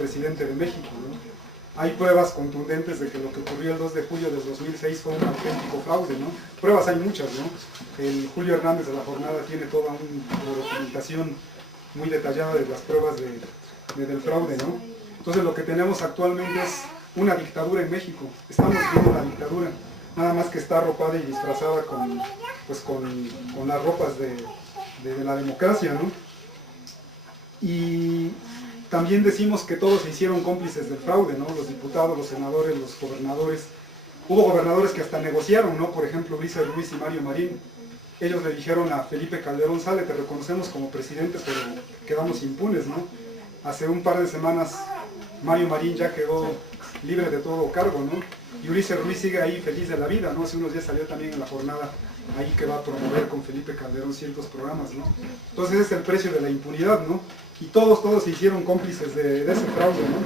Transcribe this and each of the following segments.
presidente de México, ¿no? Hay pruebas contundentes de que lo que ocurrió el 2 de julio del 2006 fue un auténtico fraude, ¿no? Pruebas hay muchas, ¿no? El Julio Hernández de La Jornada tiene toda una documentación muy detallada de las pruebas del fraude, ¿no? Entonces lo que tenemos actualmente es una dictadura en México. Estamos viendo una dictadura, nada más que está arropada y disfrazada con las ropas de la democracia, ¿no? Y también decimos que todos se hicieron cómplices del fraude, ¿no? Los diputados, los senadores, los gobernadores. Hubo gobernadores que hasta negociaron, ¿no? Por ejemplo, Ulises Ruiz y Mario Marín. Ellos le dijeron a Felipe Calderón: sale, te reconocemos como presidente, pero quedamos impunes, ¿no? Hace un par de semanas Mario Marín ya quedó libre de todo cargo, ¿no? Y Ulises Ruiz sigue ahí feliz de la vida, ¿no? Hace unos días salió también en La Jornada, ahí que va a promover con Felipe Calderón ciertos programas, ¿no? Entonces ese es el precio de la impunidad, ¿no? Y todos se hicieron cómplices de ese fraude, ¿no?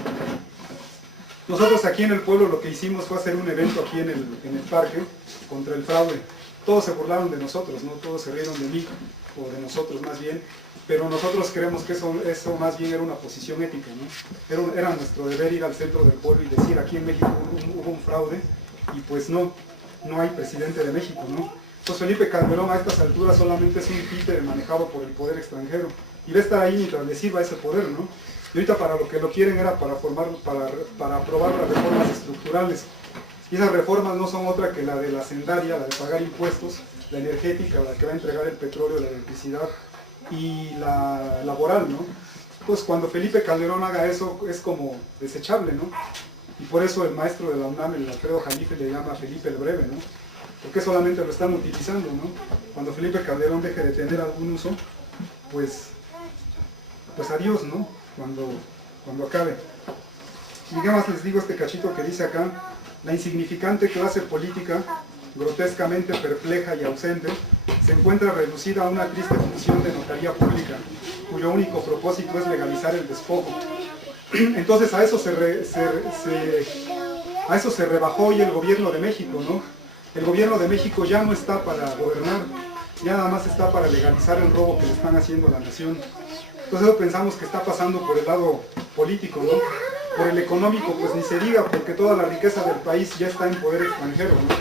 Nosotros aquí en el pueblo lo que hicimos fue hacer un evento aquí en el parque contra el fraude. Todos se burlaron de nosotros, ¿no? Todos se rieron de mí, o de nosotros más bien, pero nosotros creemos que eso más bien era una posición ética, ¿no? Era nuestro deber ir al centro del pueblo y decir: aquí en México hubo un fraude, y pues no hay presidente de México, ¿no? Entonces Felipe Calderón a estas alturas solamente es un títere manejado por el poder extranjero, y va a estar ahí mientras le sirva ese poder, ¿no? Y ahorita para lo que lo quieren era para aprobar las reformas estructurales. Y esas reformas no son otra que la de la hacendaria, la de pagar impuestos, la energética, la que va a entregar el petróleo, la electricidad, y la laboral, ¿no? Pues cuando Felipe Calderón haga eso es como desechable, ¿no? Y por eso el maestro de la UNAM, el Alfredo Jalife, le llama Felipe el Breve, ¿no? Porque solamente lo están utilizando, ¿no? Cuando Felipe Calderón deje de tener algún uso, pues adiós, ¿no? Cuando acabe. Y qué más les digo este cachito que dice acá: la insignificante clase política, grotescamente perpleja y ausente, se encuentra reducida a una triste función de notaría pública, cuyo único propósito es legalizar el despojo. Entonces a eso se rebajó hoy el gobierno de México, ¿no? El gobierno de México ya no está para gobernar, ya nada más está para legalizar el robo que le están haciendo a la nación. Entonces eso pensamos que está pasando por el lado político, ¿no? Por el económico, pues ni se diga, porque toda la riqueza del país ya está en poder extranjero, ¿no?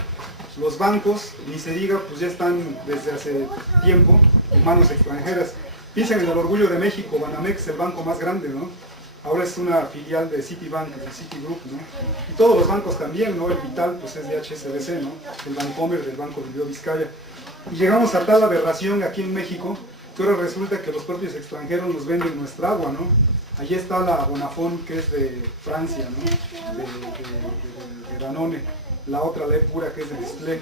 Los bancos, ni se diga, pues ya están desde hace tiempo en manos extranjeras. Piensen en el orgullo de México, Banamex, el banco más grande, ¿no? Ahora es una filial de Citibank, de Citigroup, ¿no? Y todos los bancos también, ¿no? El Vital, pues es de HSBC, ¿no? El Bancomer, del Banco de Vizcaya. Y llegamos a tal aberración aquí en México, que ahora resulta que los propios extranjeros nos venden nuestra agua, ¿no? Allí está la Bonafón, que es de Francia, ¿no? De Danone. La otra, la Epura, que es de Nestlé.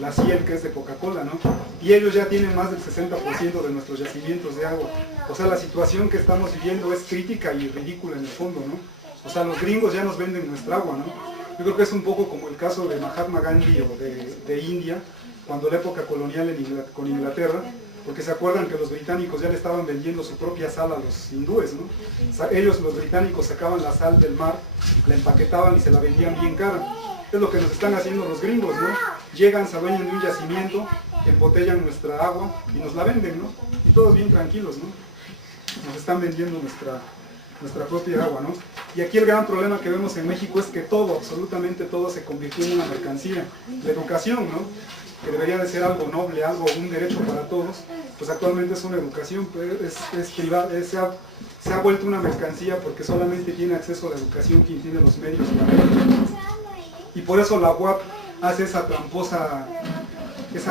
La Ciel, que es de Coca-Cola, ¿no? Y ellos ya tienen más del 60% de nuestros yacimientos de agua. O sea, la situación que estamos viviendo es crítica y ridícula en el fondo, ¿no? O sea, los gringos ya nos venden nuestra agua, ¿no? Yo creo que es un poco como el caso de Mahatma Gandhi o de India, cuando la época colonial con Inglaterra, porque se acuerdan que los británicos ya le estaban vendiendo su propia sal a los hindúes, ¿no? O sea, ellos, los británicos, sacaban la sal del mar, la empaquetaban y se la vendían bien cara. Es lo que nos están haciendo los gringos, ¿no? Llegan, se adueñan de un yacimiento, embotellan nuestra agua y nos la venden, ¿no? Y todos bien tranquilos, ¿no? Nos están vendiendo nuestra propia agua, ¿no? Y aquí el gran problema que vemos en México es que todo, absolutamente todo, se convirtió en una mercancía. La educación, ¿no? Que debería de ser algo noble, un derecho para todos, pues actualmente es una educación, es privada, se ha vuelto una mercancía porque solamente tiene acceso a la educación quien tiene los medios para ello. Y por eso la UAP hace esa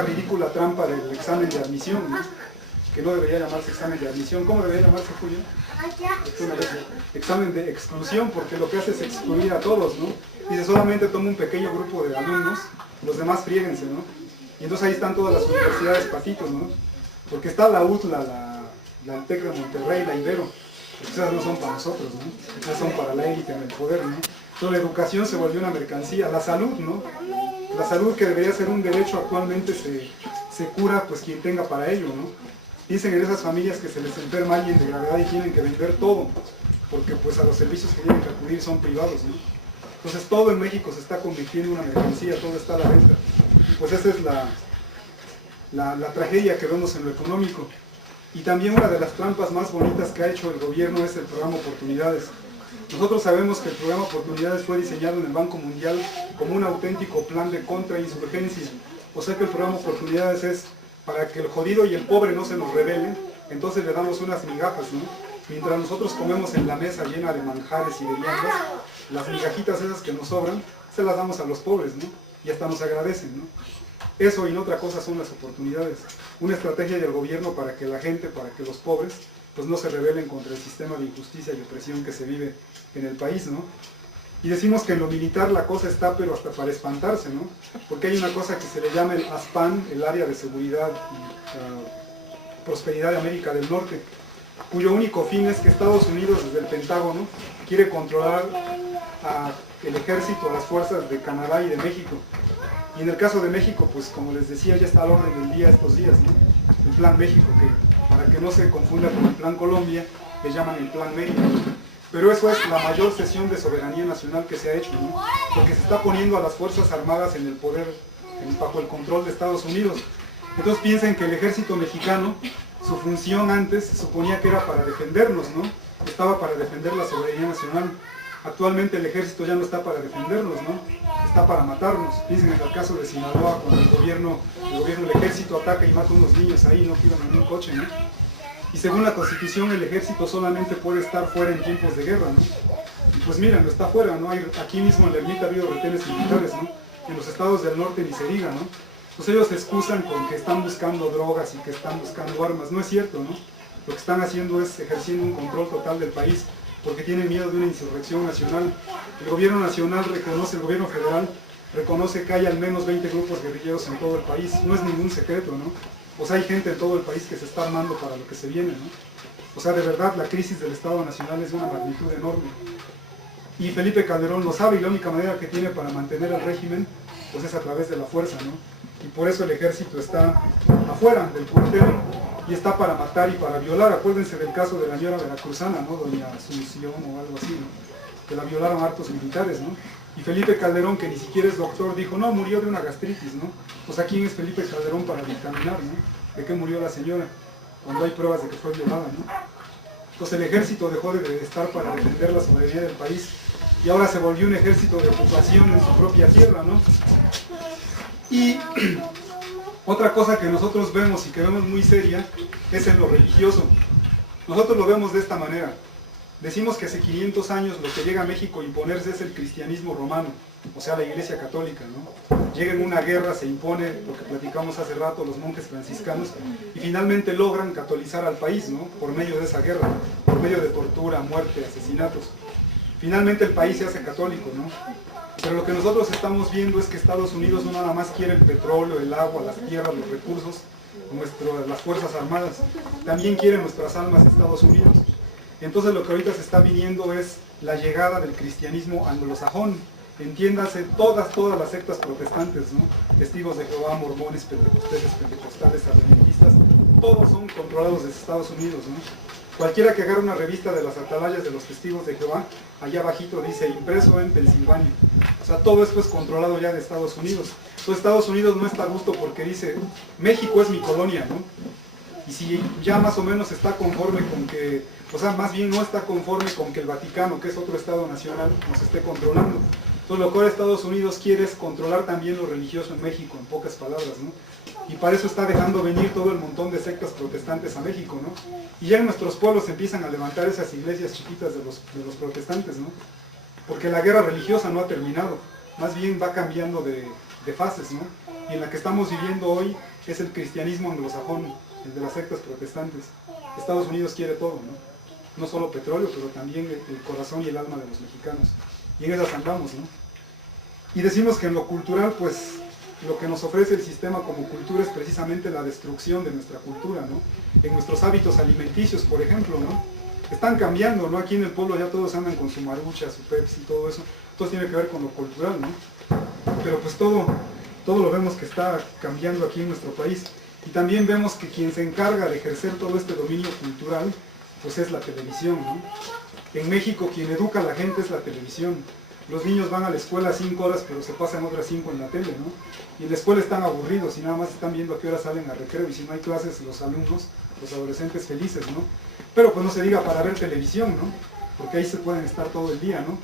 ridícula trampa del examen de admisión, ¿no? Que no debería llamarse examen de admisión. ¿Cómo debería llamarse, Julio? Examen de exclusión, porque lo que hace es excluir a todos, ¿no? Dice, solamente toma un pequeño grupo de alumnos, los demás fríguense, ¿no? Y entonces ahí están todas las universidades patitos, ¿no? Porque está la UTLA, la TEC de Monterrey, la Ibero, porque esas no son para nosotros, ¿no? Esas son para la élite en el poder, ¿no? Entonces la educación se volvió una mercancía, la salud, ¿no? La salud, que debería ser un derecho, actualmente se cura pues quien tenga para ello, ¿no? Dicen en esas familias que se les enferma alguien de gravedad y tienen que vender todo, porque pues a los servicios que tienen que acudir son privados, ¿no? Entonces todo en México se está convirtiendo en una mercancía, todo está a la venta. Y pues esa es la tragedia que vemos en lo económico. Y también una de las trampas más bonitas que ha hecho el gobierno es el programa Oportunidades. Nosotros sabemos que el programa Oportunidades fue diseñado en el Banco Mundial como un auténtico plan de contrainsurgencia. O sea que el programa Oportunidades es para que el jodido y el pobre no se nos rebelen, entonces le damos unas migajas, ¿no? Mientras nosotros comemos en la mesa llena de manjares y de viandas, las migajitas esas que nos sobran, se las damos a los pobres, ¿no? Y hasta nos agradecen, ¿no? Eso y no otra cosa son las oportunidades. Una estrategia del gobierno para que la gente, para que los pobres, pues no se rebelen contra el sistema de injusticia y opresión que se vive en el país, ¿no? Y decimos que en lo militar la cosa está, pero hasta para espantarse, ¿no? Porque hay una cosa que se le llama el ASPAN, el Área de Seguridad y Prosperidad de América del Norte, cuyo único fin es que Estados Unidos, desde el Pentágono, quiere controlar el ejército, a las fuerzas de Canadá y de México. Y en el caso de México, pues como les decía, ya está al orden del día estos días, ¿no? El Plan México, que para que no se confunda con el Plan Colombia, le llaman el Plan Mérida. Pero eso es la mayor cesión de soberanía nacional que se ha hecho, ¿no? Porque se está poniendo a las Fuerzas Armadas en el poder, bajo el control de Estados Unidos. Entonces piensen que el ejército mexicano, su función antes se suponía que era para defendernos, ¿no? Estaba para defender la soberanía nacional. Actualmente el ejército ya no está para defendernos, ¿no? Está para matarnos. Piensen en el caso de Sinaloa, cuando el gobierno, el ejército ataca y mata a unos niños ahí, no iban en un coche, ¿no? Y según la Constitución, el ejército solamente puede estar fuera en tiempos de guerra, ¿no? Y pues miren, está fuera, ¿no? Aquí mismo en la ermita ha habido retenes militares, ¿no? En los estados del norte ni se diga, ¿no? Pues ellos se excusan con que están buscando drogas y que están buscando armas. No es cierto, ¿no? Lo que están haciendo es ejerciendo un control total del país, porque tienen miedo de una insurrección nacional. El gobierno nacional reconoce, el gobierno federal reconoce que hay al menos 20 grupos guerrilleros en todo el país. No es ningún secreto, ¿no? O sea, hay gente en todo el país que se está armando para lo que se viene, ¿no? O sea, de verdad, la crisis del Estado Nacional es de una magnitud enorme. Y Felipe Calderón lo sabe, y la única manera que tiene para mantener el régimen, pues es a través de la fuerza, ¿no? Y por eso el ejército está afuera del cuartel, y está para matar y para violar. Acuérdense del caso de la señora veracruzana, ¿no? Doña Asunción o algo así, ¿no? Que la violaron hartos militares, ¿no? Y Felipe Calderón, que ni siquiera es doctor, dijo, no, murió de una gastritis, ¿no? Pues ¿a quién es Felipe Calderón para dictaminar, ¿no? ¿De qué murió la señora? Cuando hay pruebas de que fue violada, ¿no? Entonces el ejército dejó de estar para defender la soberanía del país y ahora se volvió un ejército de ocupación en su propia tierra, ¿no? Y otra cosa que nosotros vemos y que vemos muy seria es en lo religioso. Nosotros lo vemos de esta manera. Decimos que hace 500 años lo que llega a México a imponerse es el cristianismo romano, o sea, la Iglesia Católica, ¿no? Llega en una guerra, se impone, lo que platicamos hace rato, los monjes franciscanos, y finalmente logran catolizar al país, ¿no? Por medio de esa guerra, por medio de tortura, muerte, asesinatos. Finalmente el país se hace católico, ¿no? Pero lo que nosotros estamos viendo es que Estados Unidos no nada más quiere el petróleo, el agua, las tierras, los recursos, las fuerzas armadas, también quiere nuestras almas Estados Unidos. Entonces lo que ahorita se está viniendo es la llegada del cristianismo anglosajón. Entiéndase, todas las sectas protestantes, ¿no? Testigos de Jehová, mormones, pentecostales, adventistas, todos son controlados desde Estados Unidos, ¿no? Cualquiera que agarre una revista de las atalayas de los testigos de Jehová, allá abajito dice impreso en Pensilvania. O sea, todo esto es controlado ya de Estados Unidos. Entonces Estados Unidos no está a gusto porque dice, México es mi colonia, ¿no? Y si ya más o menos está conforme con que, o sea, más bien no está conforme con que el Vaticano, que es otro Estado nacional, nos esté controlando. Entonces lo que ahora Estados Unidos quiere es controlar también lo religioso en México, en pocas palabras, ¿no? Y para eso está dejando venir todo el montón de sectas protestantes a México, ¿no? Y ya en nuestros pueblos empiezan a levantar esas iglesias chiquitas de los protestantes, ¿no? Porque la guerra religiosa no ha terminado, más bien va cambiando de fases, ¿no? Y en la que estamos viviendo hoy es el cristianismo anglosajón, el de las sectas protestantes. Estados Unidos quiere todo, ¿no? No solo petróleo, pero también el corazón y el alma de los mexicanos. Y en esas andamos, ¿no? Y decimos que en lo cultural, pues, lo que nos ofrece el sistema como cultura es precisamente la destrucción de nuestra cultura, ¿no? En nuestros hábitos alimenticios, por ejemplo, ¿no? Están cambiando, ¿no? Aquí en el pueblo ya todos andan con su marucha, su Pepsi, todo eso. Todo tiene que ver con lo cultural, ¿no? Pero pues todo lo vemos que está cambiando aquí en nuestro país. Y también vemos que quien se encarga de ejercer todo este dominio cultural, pues es la televisión, ¿no? En México quien educa a la gente es la televisión. Los niños van a la escuela 5 horas, pero se pasan otras 5 en la tele, ¿no? Y en la escuela están aburridos y nada más están viendo a qué hora salen a recreo, y si no hay clases, los alumnos, los adolescentes felices, ¿no? Pero pues no se diga para ver televisión, ¿no? porque ahí se pueden estar todo el día, ¿no?